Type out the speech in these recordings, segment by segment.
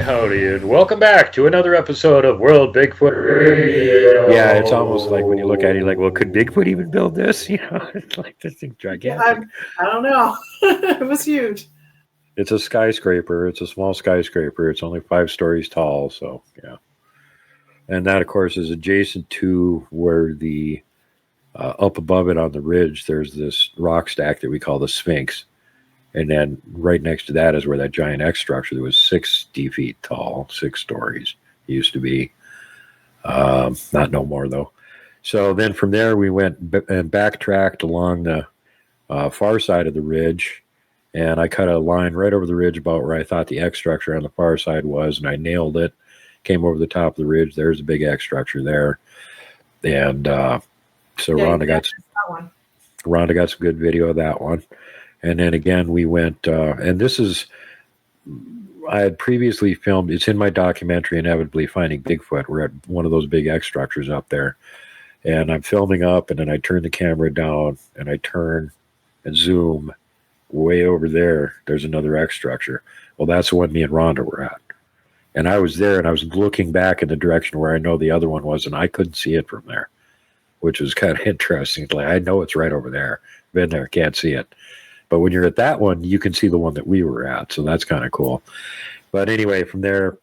Howdy, and welcome back to another episode of World Bigfoot Radio. Yeah, it's almost like when you look at it, you're like, well, could Bigfoot even build this? You know, it's like this thing's gigantic. I don't know. It was huge. It's a skyscraper. It's a small skyscraper. It's only 5 stories tall. So, yeah. And that, of course, is adjacent to where the up above it on the ridge, there's this rock stack that we call the Sphinx. And then right next to that is where that giant X structure that was 60 feet tall, 6 stories, used to be. Not no more, though. So then from there, we went and backtracked along the far side of the ridge. And I cut a line right over the ridge about where I thought the X structure on the far side was. And I nailed it, came over the top of the ridge. There's a big X structure there. And so Yeah, Rhonda got some good video of that one. And then again, we went, and this is, I had previously filmed, it's in my documentary, Inevitably Finding Bigfoot. We're at one of those big X structures up there. And I'm filming up, and then I turn the camera down, and I turn and zoom way over there. There's another X structure. Well, that's the one me and Rhonda were at. And I was there, and I was looking back in the direction where I know the other one was, and I couldn't see it from there, which was kind of interesting. Like, I know it's right over there. Been there, can't see it. But when you're at that one, you can see the one that we were at. So that's kind of cool. But anyway, from there,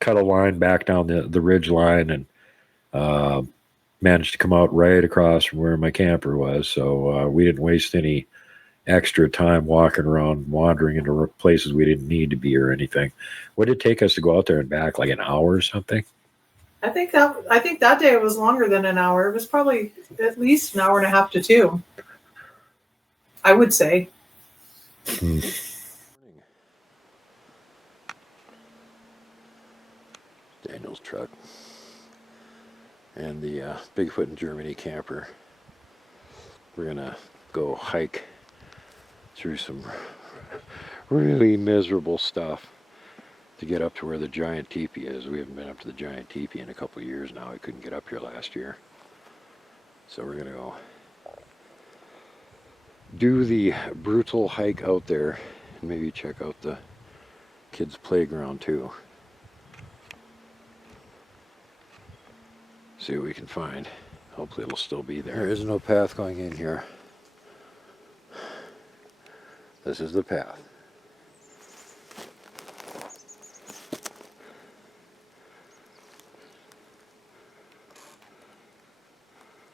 cut a line back down the ridge line and managed to come out right across from where my camper was. So we didn't waste any extra time walking around, wandering into places we didn't need to be or anything. What did it take us to go out there and back, like an hour or something? I think that day was longer than an hour. It was probably at least an hour and a half to 2. I would say. Daniel's truck and the Bigfoot in Germany camper. We're gonna go hike through some really miserable stuff to get up to where the giant teepee is. We haven't been up to the giant teepee in a couple of years now. I couldn't get up here last year, so we're gonna go do the brutal hike out there and maybe check out the kids' playground too. See what we can find. Hopefully it'll still be there. There is no path going in here. This is the path.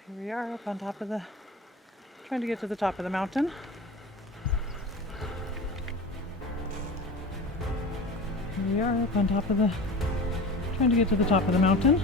Here we are up on top of trying to get to the top of the mountain. Here we are up on top of trying to get to the top of the mountain.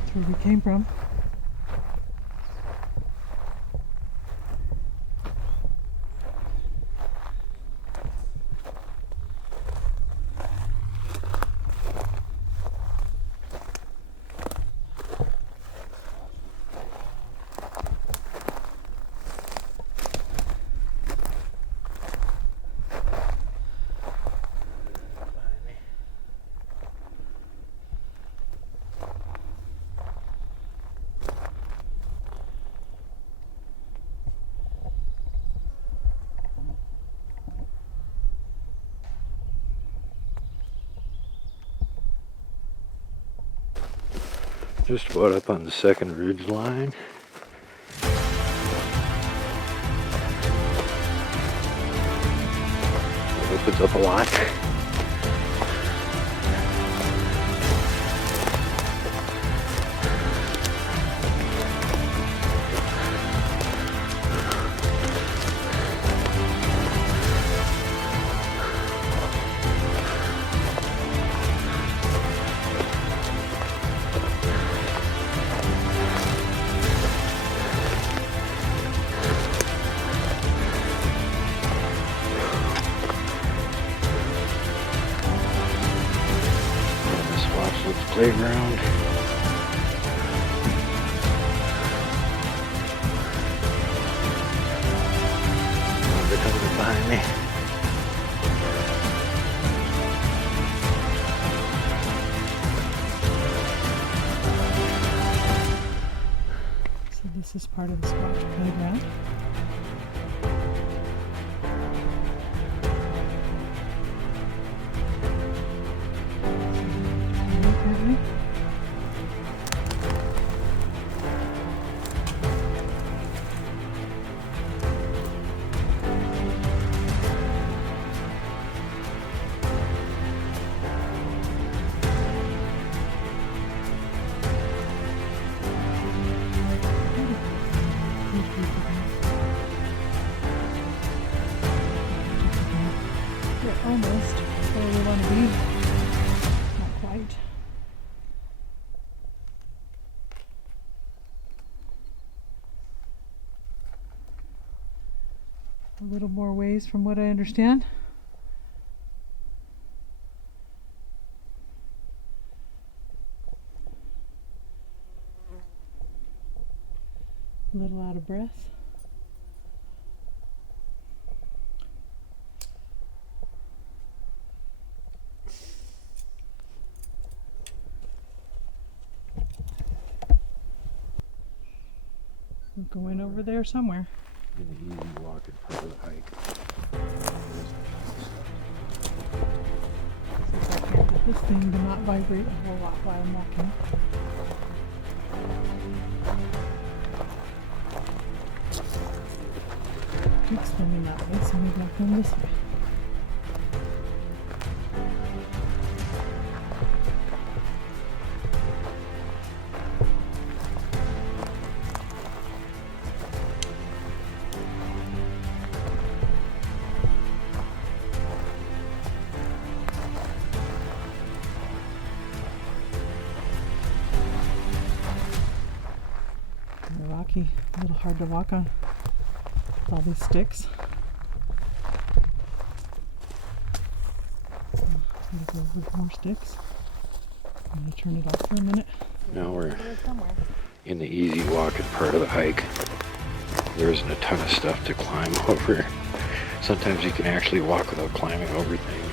That's where we came from. Just about up on the second ridge line. It opens up a lot. Playground. They're coming behind me. So this is part of the squash playground. We're almost where we want to be. Not quite. A little more ways from what I understand. A little out of breath. We're going over there somewhere. In the easy walking part of the hike. See if I can get this thing to not vibrate a whole lot while I'm walking. Keeps spinning that way, so maybe I'll come this way. They're rocky, a little hard to walk on with all these sticks. I'm gonna go over more sticks. I'm gonna turn it off for a minute. Now we're There somewhere. in the easy walking part of the hike. There isn't a ton of stuff to climb over. Sometimes you can actually walk without climbing over things.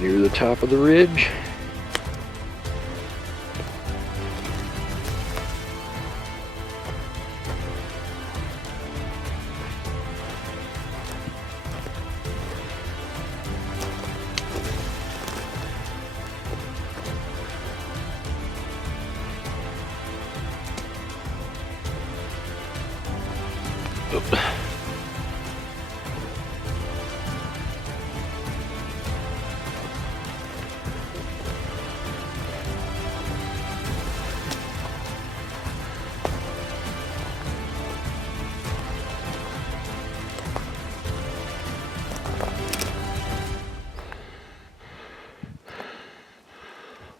Near the top of the ridge.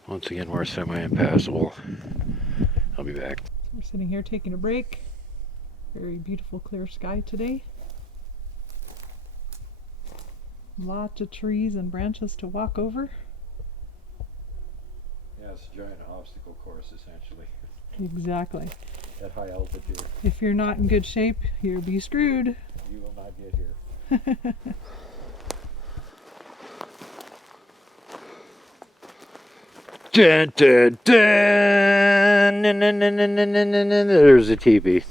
Once again, we're semi-impassable. I'll be back. We're sitting here taking a break. Very beautiful clear sky today. Lots of trees and branches to walk over. Yeah, it's a giant obstacle course, essentially, Exactly. at high altitude. If you're not in good shape, you'll be screwed. You will not get here. Dun, dun, dun. There's a teepee.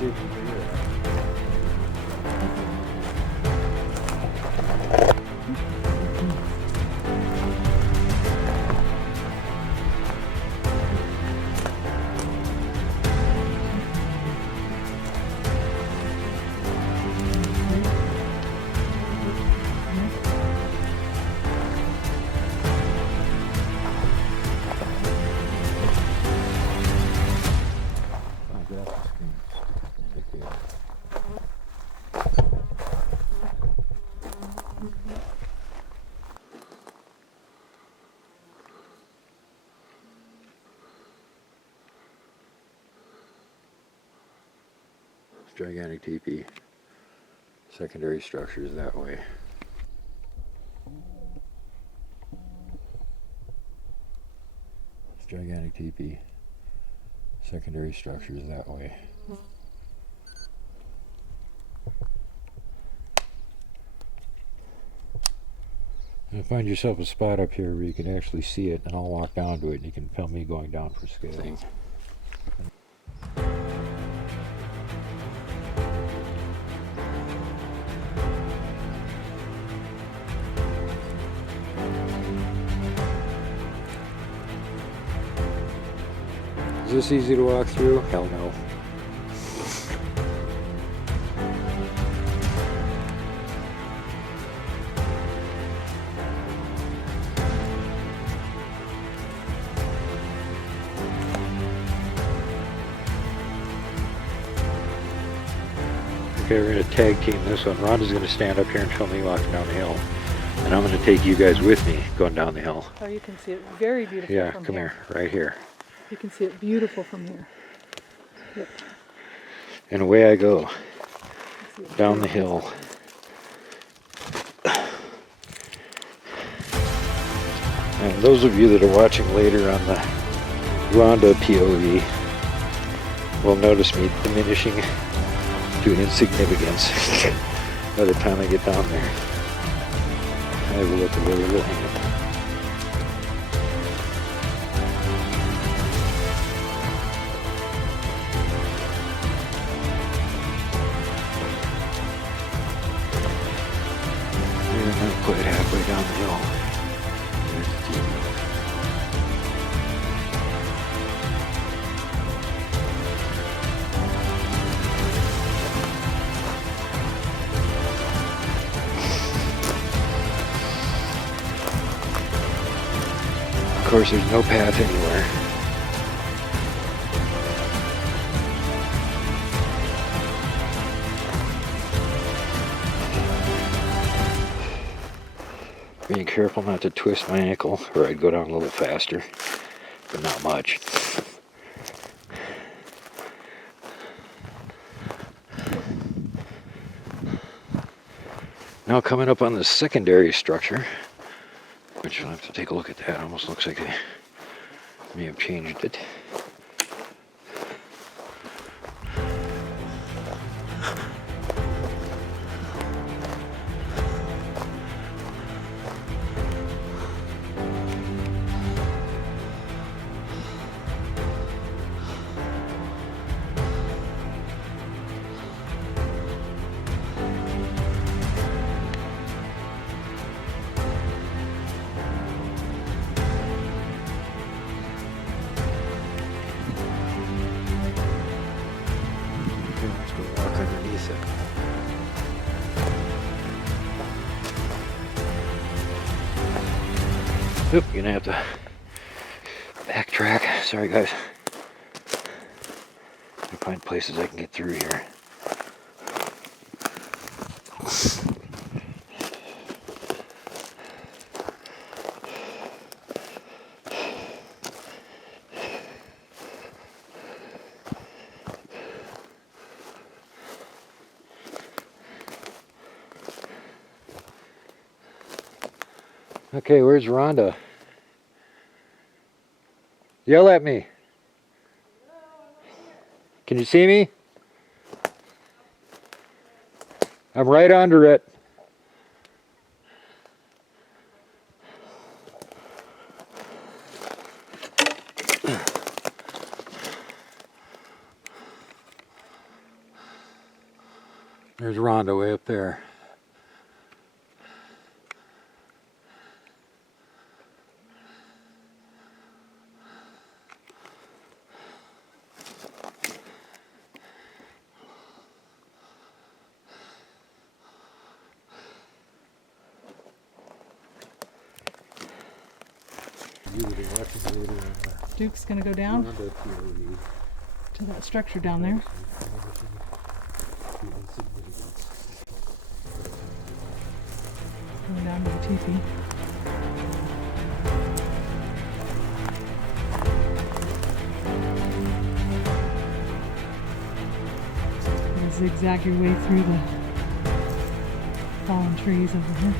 see it from where you're at. Gigantic teepee. Secondary structures that way. Gigantic teepee. Secondary structures that way. And find yourself a spot up here where you can actually see it, and I'll walk down to it and you can film me going down for scale. Is this easy to walk through? Hell no. Okay, we're going to tag team this one. Rhonda's going to stand up here and film me walking down the hill. And I'm going to take you guys with me going down the hill. Oh, you can see it very beautiful Yeah, from come here. here, right here. You can see it beautiful from here. Yep. And away I go, You see it down the beautiful. hill. And those of you that are watching later on the Rhonda POV will notice me diminishing to insignificance by the time I get down there. I will look a little hand. We're not quite halfway down the hill. There's the TV. Of course, there's no path anywhere. Being careful not to twist my ankle, or I'd go down a little faster, but not much. Now coming up on the secondary structure, which I'll have to take a look at that. Almost looks like they may have changed it. Okay, let's go walk underneath it. Oop, you're gonna have to backtrack. Sorry, guys. I find places I can get through here. Okay, where's Rhonda? Yell at me. Can you see me? I'm right under it. There's Rhonda way up there. Duke's gonna go down to that structure down there. Going down to the teepee. And zigzag your way through the fallen trees over here.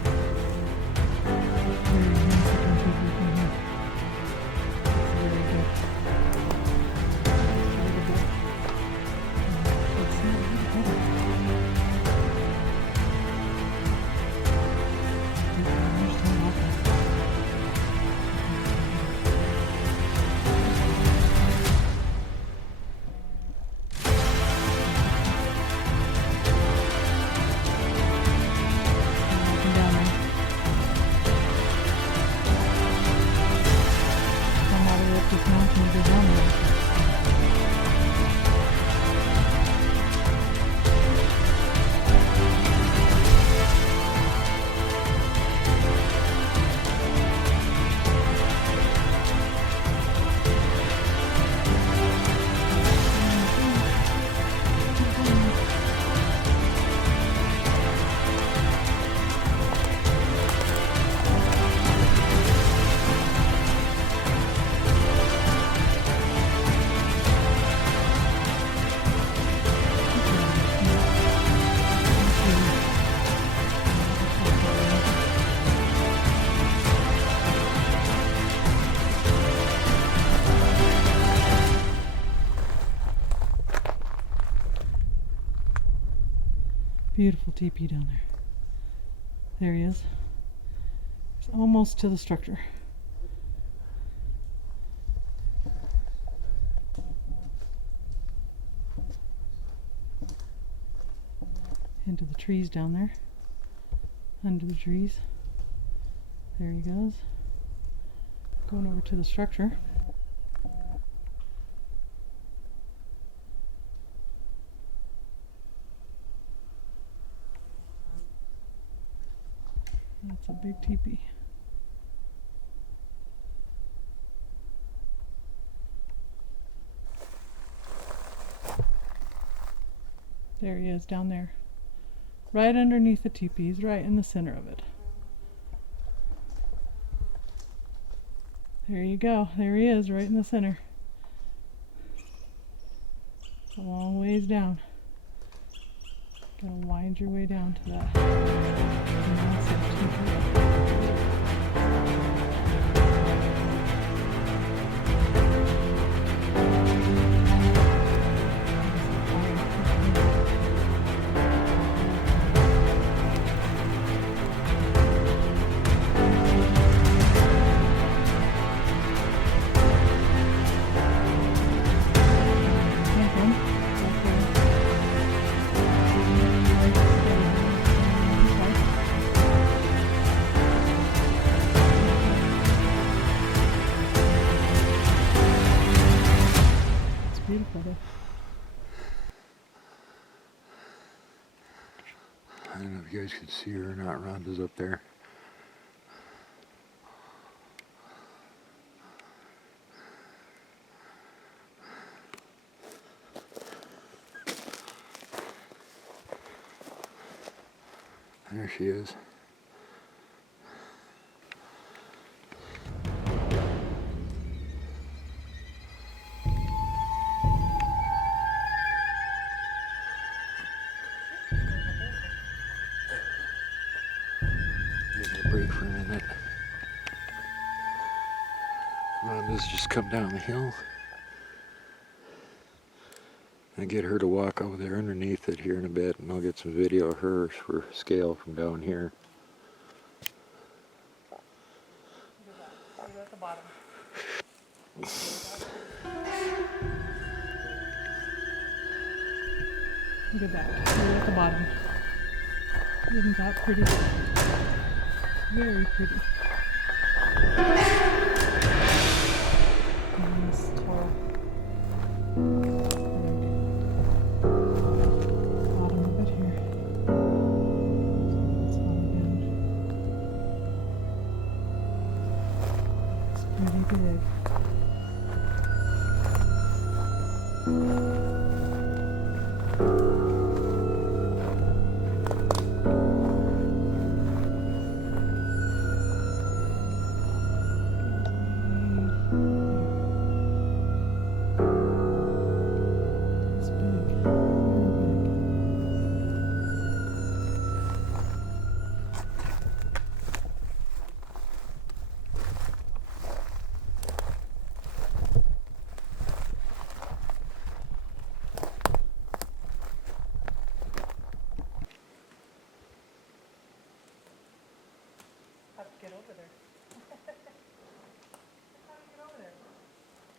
Very nice looking teepee from here. It's very good. Very good. It's not really heavy. There's no nothing. Nothing down there. Come all the way up this mountain and go down there. Beautiful teepee down there. There he is. He's almost to the structure. Into the trees down there. Under the trees. There he goes. Going over to the structure. That's a big teepee. There he is down there. Right underneath the teepees, right in the center of it. There you go. There he is, right in the center. It's a long ways down. Gotta wind your way down to that massive teepee. Beautiful though. I don't know if you guys could see her or not. Rhonda's up there. There she is. Break for a minute. Rhonda's just come down the hill. I get her to walk over there underneath it here in a bit, and I'll get some video of her for scale from down here. At the bottom. Look at that. We're at the bottom. Isn't that pretty? Very pretty. Nice, tall. Bottom of it here. It's falling down. It's pretty big. It's big, very big. Have to get over there. How do you get over there?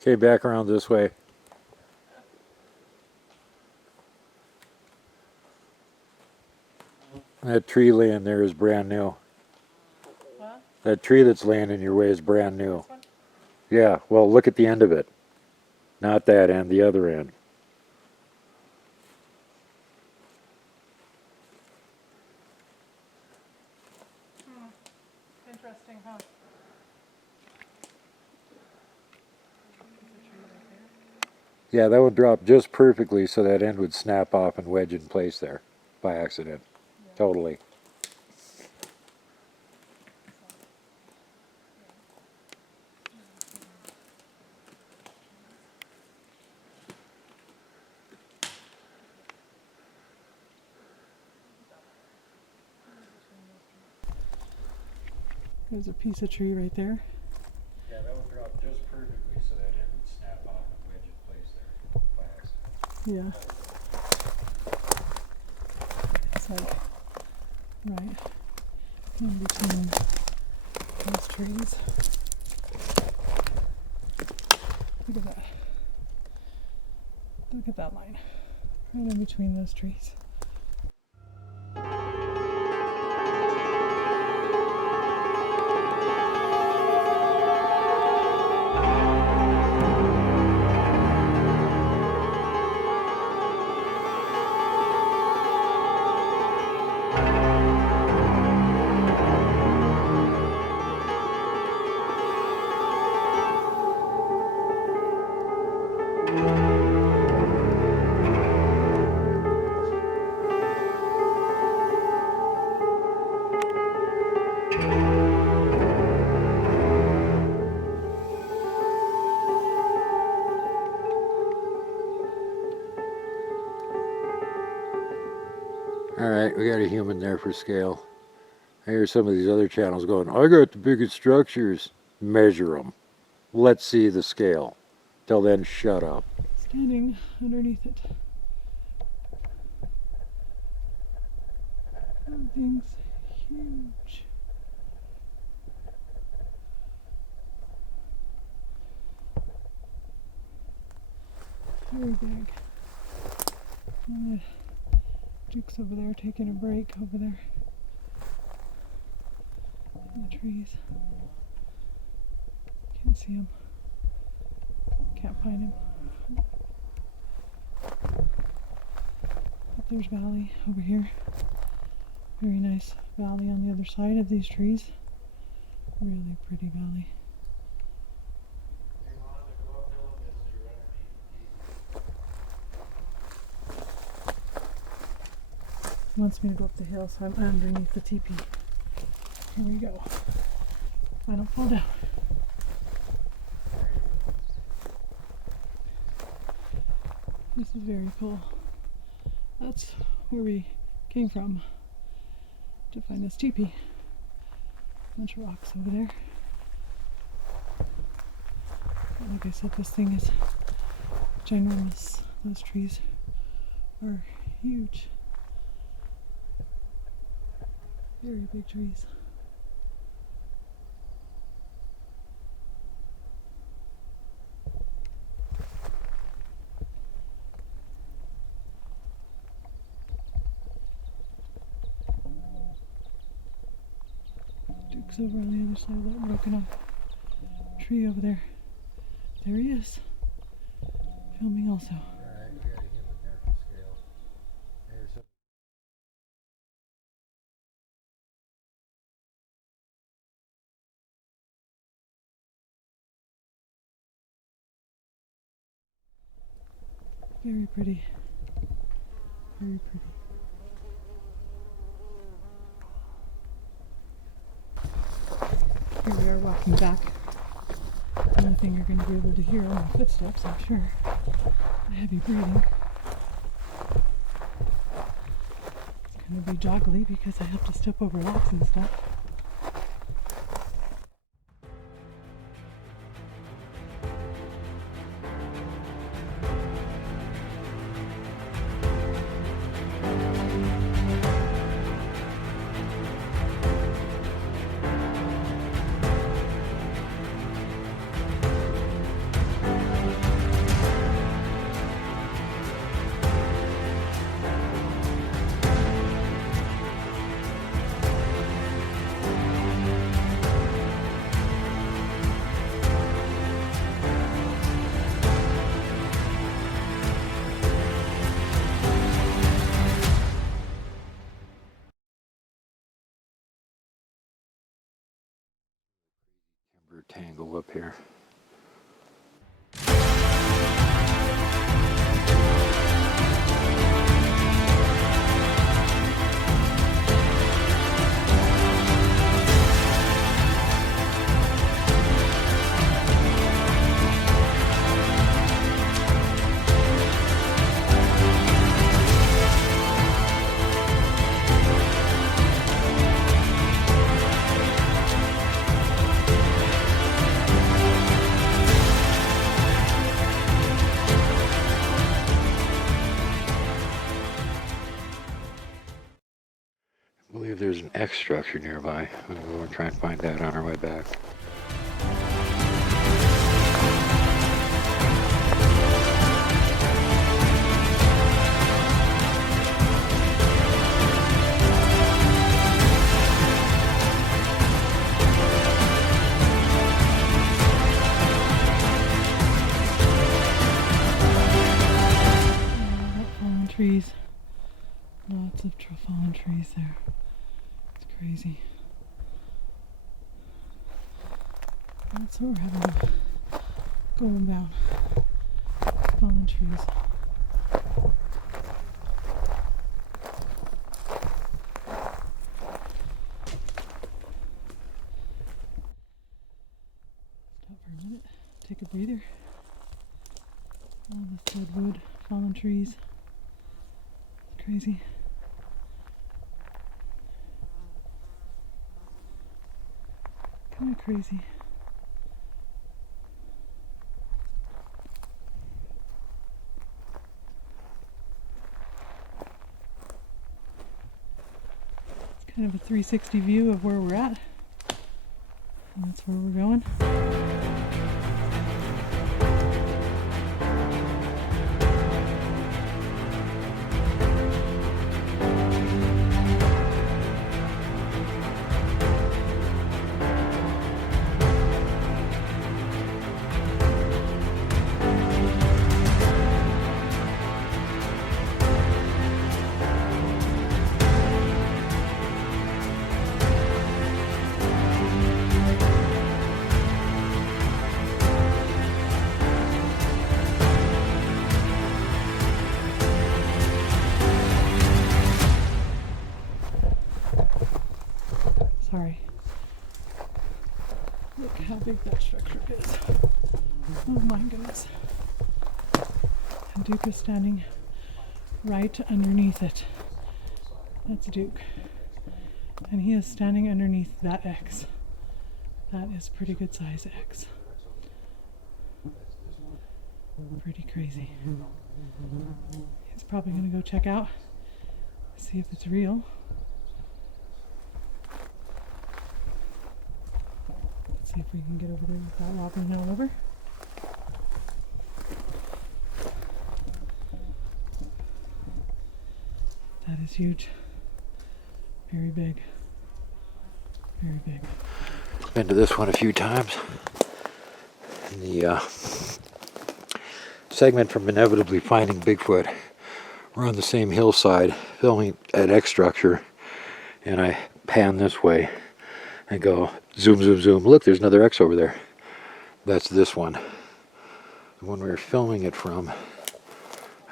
Okay, back around this way. That tree laying there is brand new. What? That tree that's laying in your way is brand new. This one? Yeah, well, look at the end of it. Not that end, the other end. Interesting, huh? Yeah, that would drop just perfectly so that end would snap off and wedge in place there by accident. Yeah. Totally. There's a piece of tree right there. Yeah, that would drop just perfectly so that end would snap off and wedge in place there by accident. Yeah. It's like right in between those trees. Look at that. Look at that line. Right in between those trees. Alright, we got a human there for scale. I hear some of these other channels going, I got the biggest structures. Measure them. Let's see the scale. Till then, shut up. Standing underneath it. Everything's huge. Very big. And the Duke's over there taking a break over there in the trees. Can't see him. Can't find him. But there's Valley over here. Very nice valley on the other side of these trees. Really pretty valley. He wants me to go up the hill, so I'm underneath the teepee. Here we go. I don't fall down. This is very cool. That's where we came from to find this teepee. Bunch of rocks over there. But like I said, this thing is ginormous. Those trees are huge. Very big trees. rocks over on the other side of that broken off tree over there. There he is. Filming also. Alright, we got a human there for scale. There's some. Very pretty. Very pretty. Here we are walking back. The only thing you're going to be able to hear are my footsteps, I'm sure. The heavy breathing. It's going to be joggly because I have to step over rocks and stuff. Timber tangle up here. I believe there's an X structure nearby. We'll go and try and find that on our way back. Fallen trees. Lots of fallen trees there. It's crazy. That's what we're having to go down. Fallen trees. Stop for a minute. Take a breather. All this dead wood, fallen trees. It's crazy. Kind of crazy. It's kind of a 360 view of where we're at. And that's where we're going. Sorry. Look how big that structure is. Oh my goodness. And Duke is standing right underneath it. That's Duke. And he is standing underneath that X. That is pretty good size X. Pretty crazy. He's probably going to go check out, see if it's real. Let's see if we can get over there without wobbling all over. That is huge. Very big. Very big. Been to this one a few times. And the segment from Inevitably Finding Bigfoot. We're on the same hillside, filming at X structure, and I pan this way and go zoom, zoom, zoom. Look, there's another X over there. That's this one. When we were filming it from,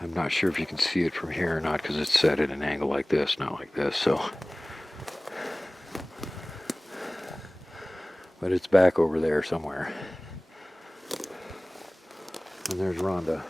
I'm not sure if you can see it from here or not because it's set at an angle like this, not like this. So, but it's back over there somewhere. And there's Rhonda.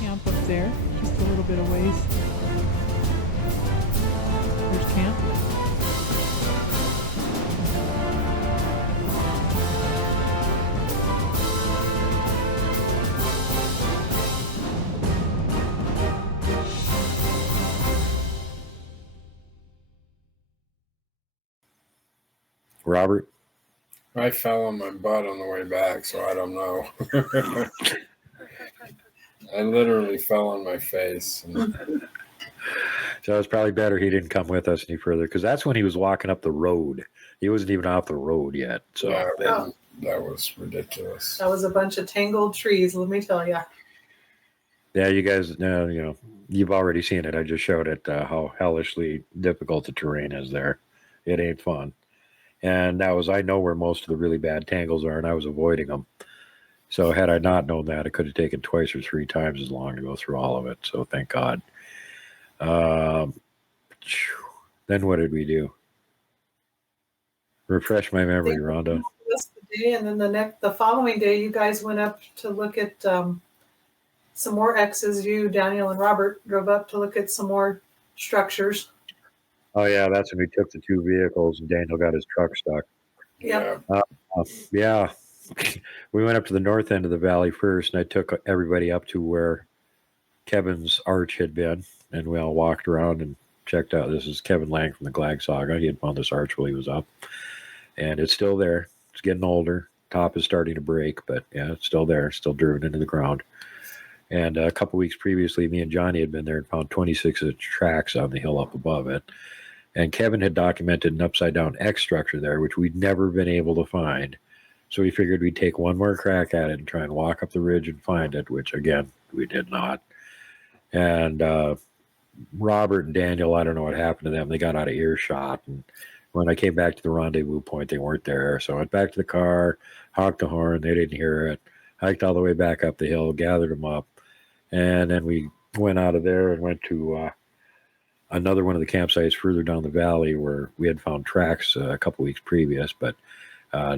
Camp up there, just a little bit of ways. There's camp. Robert? I fell on my butt on the way back, so I don't know. I literally fell on my face. So it's probably better he didn't come with us any further because that's when he was walking up the road. He wasn't even off the road yet. So Yeah, that was ridiculous. That was a bunch of tangled trees, let me tell you. yeah, you guys, you know, you've already seen it. I just showed it how hellishly difficult the terrain is there. It ain't fun. And that was, I know where most of the really bad tangles are, and I was avoiding them. So had I not known that, it could have taken twice or three times as long to go through all of it. So thank God. Then what did we do? Refresh my memory, Rhonda. This day, and then the following day, you guys went up to look at some more X's. You, Daniel, and Robert drove up to look at some more structures. Oh yeah, that's when we took the two vehicles and Daniel got his truck stuck. Yep. Yeah. We went up to the north end of the valley first, and I took everybody up to where Kevin's arch had been, and we all walked around and checked out. This is Kevin Lang from the Glag Saga. He had found this arch while he was up, and it's still there. It's getting older. Top is starting to break, but yeah, it's still there, still driven into the ground. And a couple weeks previously, me and Johnny had been there and found 26-inch tracks on the hill up above it. And Kevin had documented an upside-down X structure there, which we'd never been able to find. So we figured we'd take one more crack at it and try and walk up the ridge and find it, which, again, we did not. And Robert and Daniel, I don't know what happened to them. They got out of earshot. And when I came back to the rendezvous point, they weren't there. So I went back to the car, honked the horn. They didn't hear it. Hiked all the way back up the hill, gathered them up. And then we went out of there and went to another one of the campsites further down the valley where we had found tracks a couple weeks previous, but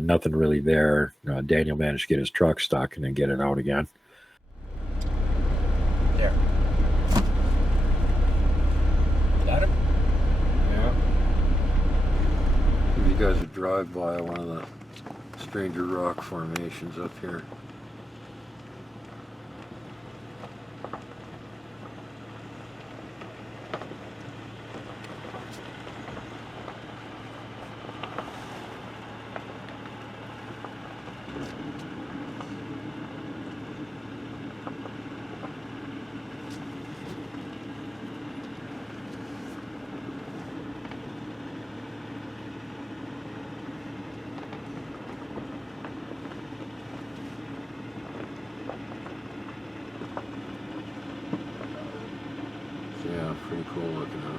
nothing really there. Daniel managed to get his truck stuck and then get it out again. There. Got him? Yeah. If you guys would drive by one of the stranger rock formations up here. Pretty cool looking, huh?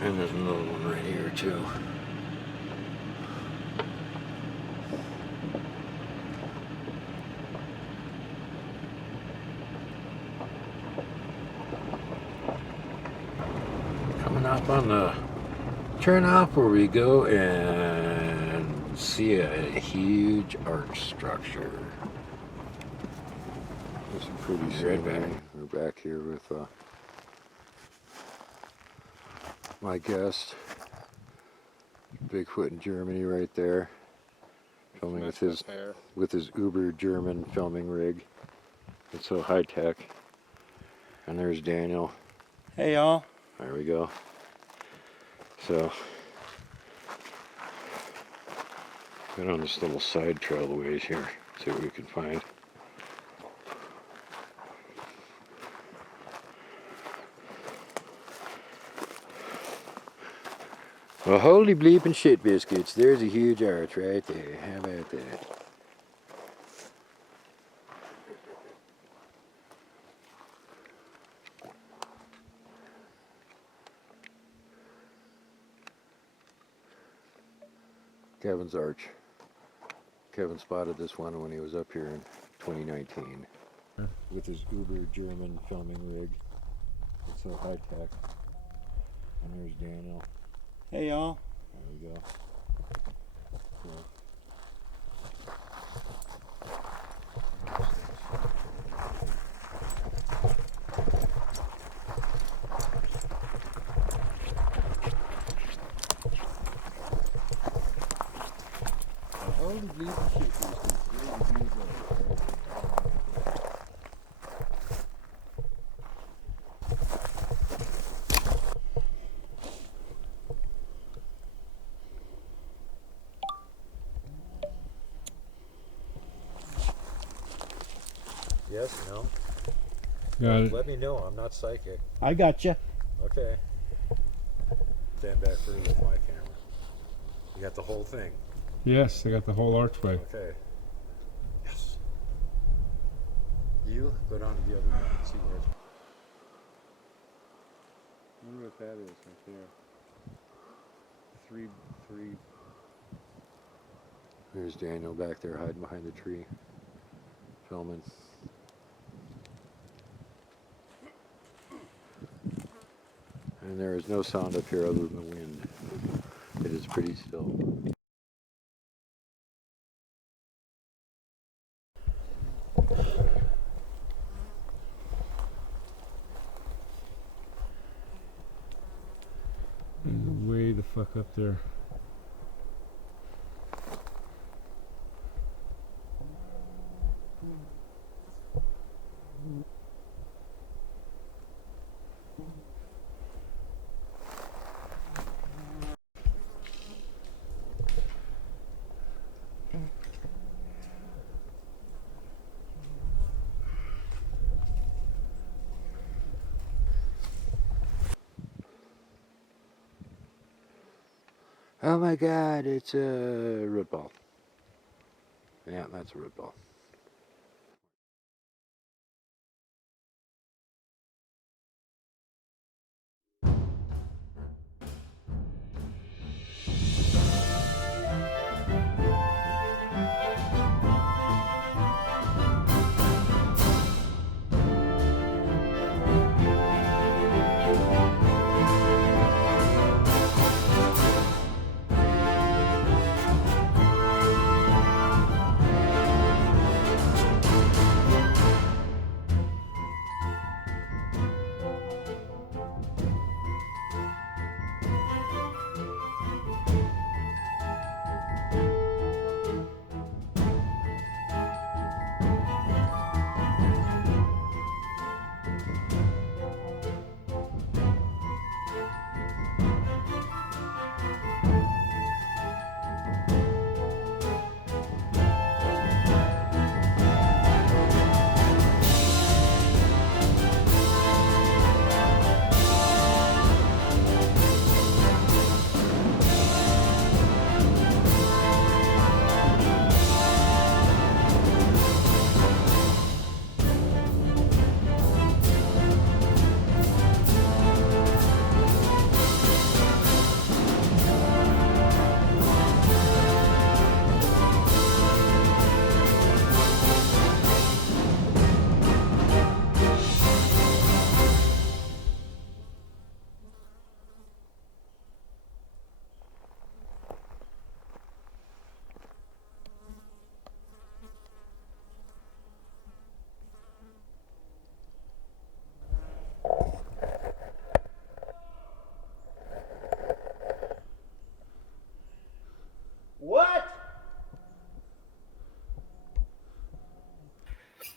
And there's another one right here too. Coming up on the turn off where we go and see a huge arch structure. There's some pretty scenery. We're back here with my guest, Bigfoot in Germany, right there, filming with his Uber German filming rig. It's so high tech. And there's Daniel. Hey y'all. There we go. So, get on this little side trail ways here. See what we can find. Well, holy bleeping shit biscuits. There's a huge arch right there. How about that? Kevin's arch. Kevin spotted this one when he was up here in 2019 with his Uber German filming rig. It's so high tech. And there's Daniel. Hey y'all. There we go. Cool. Yes, no. Got it. Let me know. I'm not psychic. I gotcha. Okay. Stand back further with my camera. You got the whole thing. Yes, I got the whole archway. Okay. Yes. You go down to the other end and see where it's. I wonder what that is right there. Three. There's Daniel back there hiding behind the tree, filming. And there is no sound up here other than the wind. It is pretty still. Way the fuck up there. Oh my god, it's a root ball. Yeah, that's a root ball.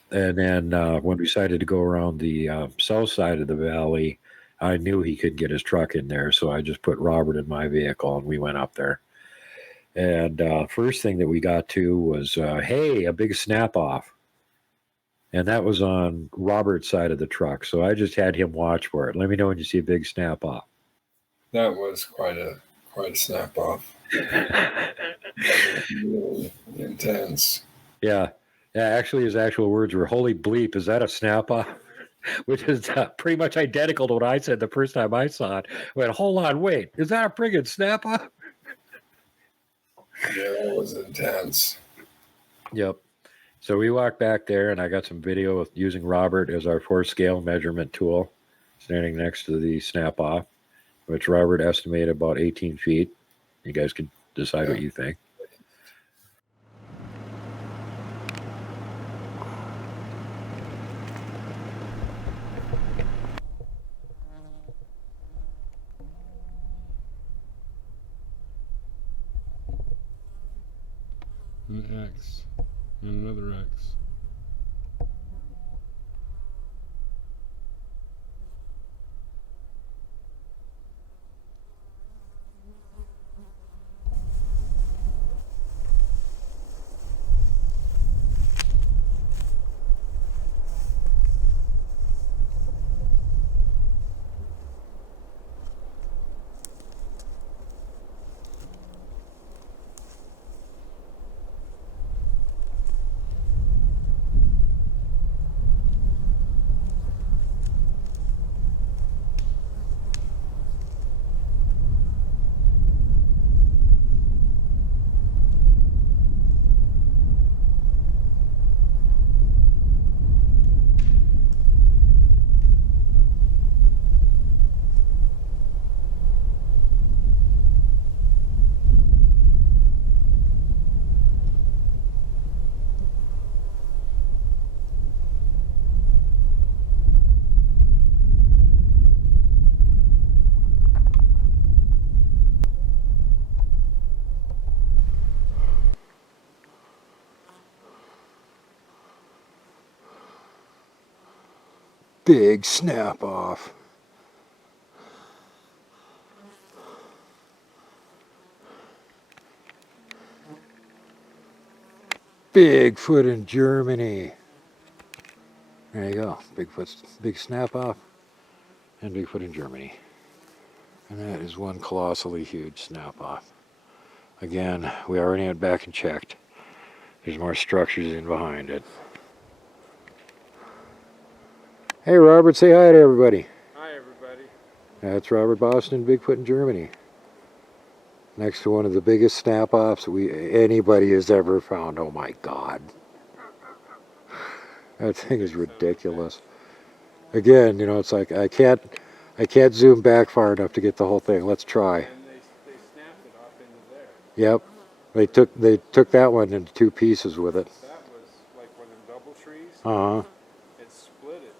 And then when we decided to go around the south side of the valley, I knew he could get his truck in there, so I just put Robert in my vehicle and we went up there. And first thing that we got to was, hey, a big snap off. And that was on Robert's side of the truck. So I just had him watch for it. Let me know when you see a big snap off. That was quite a snap off. Really intense. Yeah. Yeah, actually, his actual words were, holy bleep, is that a snap off? Which is pretty much identical to what I said the first time I saw it. I went, hold on, wait, is that a friggin' snap off? Yeah, that was intense. Yep. So we walked back there, and I got some video of using Robert as our 4-scale measurement tool, standing next to the snap off, which Robert estimated about 18 feet. You guys can decide what you think. An X. And another X. Big snap off. Bigfoot in Germany. There you go. Bigfoot's big snap off and Bigfoot in Germany. And that is one colossally huge snap off. Again, we already went back and checked. There's more structures in behind it. Hey Robert, say hi to everybody. Hi, everybody. That's Robert Boston, Bigfoot in Germany. Next to one of the biggest snap-offs anybody has ever found. Oh my God. That thing is ridiculous. Again, you know, it's like I can't zoom back far enough to get the whole thing. Let's try. And they snapped it off into there. Yep. They took that one into 2 pieces with it. That was like one of them double trees. Uh-huh. It split it.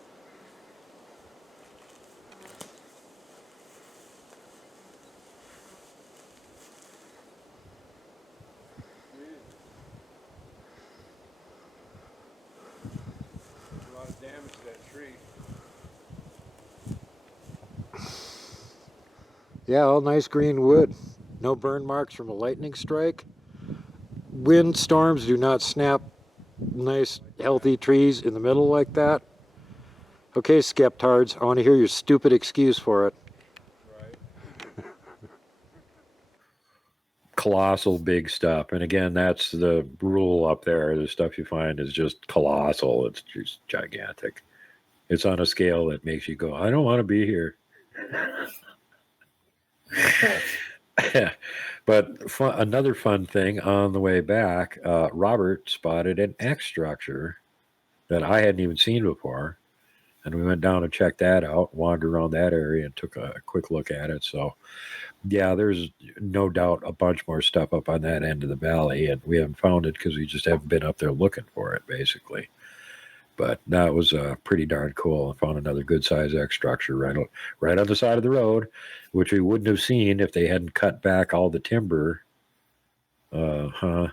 A lot of damage to that tree. Yeah, all nice green wood. No burn marks from a lightning strike. Wind storms do not snap nice, healthy trees in the middle like that. Okay, skeptards, I want to hear your stupid excuse for it. Right. Colossal big stuff. And again, that's the rule up there. The stuff you find is just colossal. It's just gigantic. It's on a scale that makes you go, I don't want to be here. But another fun thing on the way back, Robert spotted an X structure that I hadn't even seen before. And we went down and checked that out, wandered around that area and took a quick look at it. So, yeah, there's no doubt a bunch more stuff up on that end of the valley. And we haven't found it because we just haven't been up there looking for it, basically. But that was pretty darn cool. I found another good-sized X structure right on the side of the road, which we wouldn't have seen if they hadn't cut back all the timber. Yeah.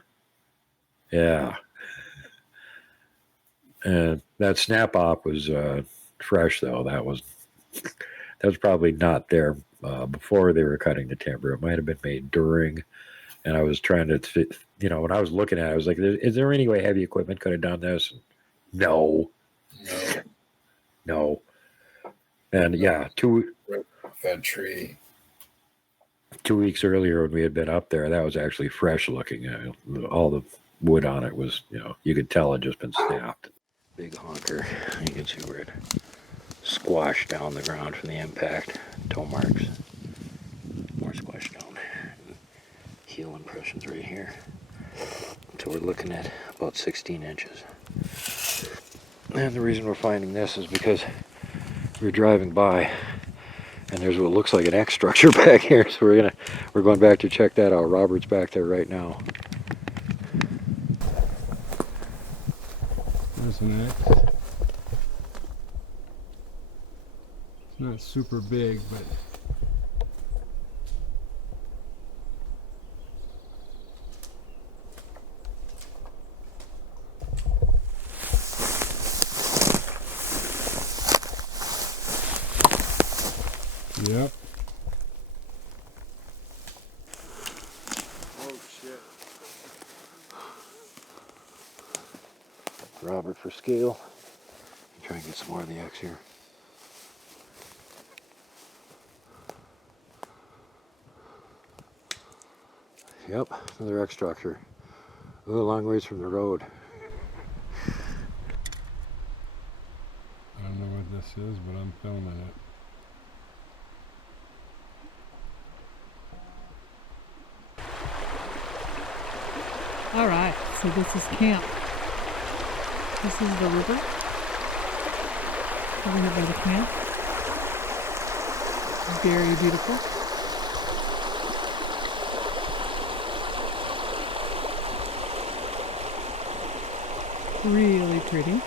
And that snap op was fresh, though. That was probably not there before they were cutting the timber. It might have been made during. And I was trying to, when I was looking at it, I was like, is there any way heavy equipment could have done this? No. And yeah, That tree. 2 weeks earlier when we had been up there, that was actually fresh looking. All the wood on it was, you could tell it had just been snapped. Big honker. You can see where it squashed down the ground from the impact. Toe marks. More squashed down. Heel impressions right here. So we're looking at about 16 inches. And the reason we're finding this is because we're driving by and there's what looks like an X structure back here. So we're going back to check that out. Robert's back there right now. There's an X. It's not super big, but yep. Oh shit. Robert for scale. Try and get some more of the X here. Yep, another X structure. Ooh, a long ways from the road. I don't know what this is, but I'm filming it. All right, so this is camp. This is the river over here by the camp. Very beautiful. Really pretty.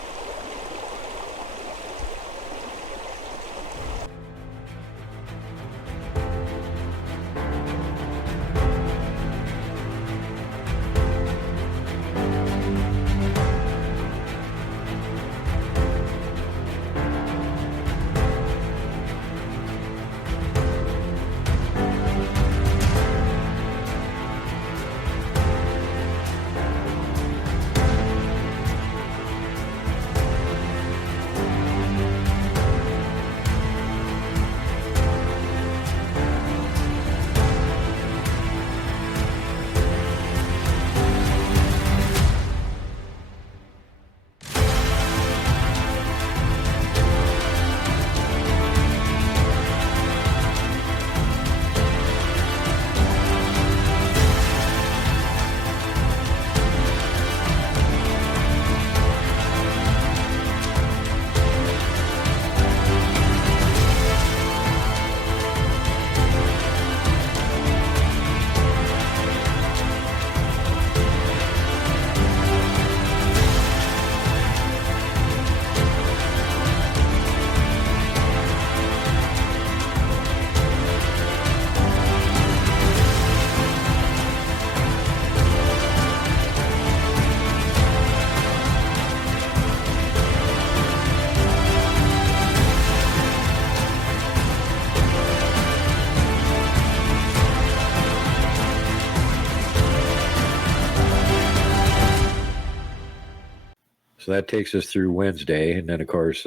So that takes us through Wednesday, and then of course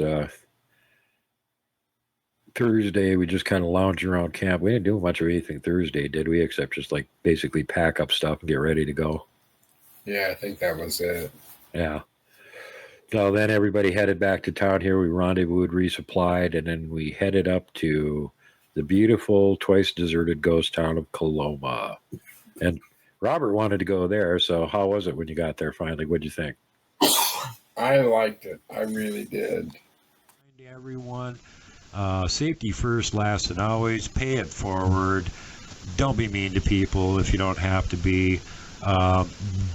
Thursday we just kind of lounged around camp. We didn't do much of anything Thursday, did we? Except just like basically pack up stuff and get ready to go. Yeah, I think that was it. Yeah. So then everybody headed back to town here. We rendezvoused, resupplied, and then we headed up to the beautiful, twice deserted ghost town of Coloma. And Robert wanted to go there, so how was it when you got there finally? What'd you think? I liked it. I really did. Everyone, safety first, last, and always. Pay it forward. Don't be mean to people if you don't have to be.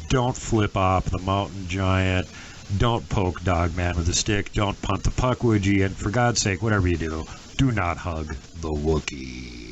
Don't flip off the mountain giant. Don't poke Dogman with a stick. Don't punt the puck, would you? And for God's sake, whatever you do, do not hug the Wookiee.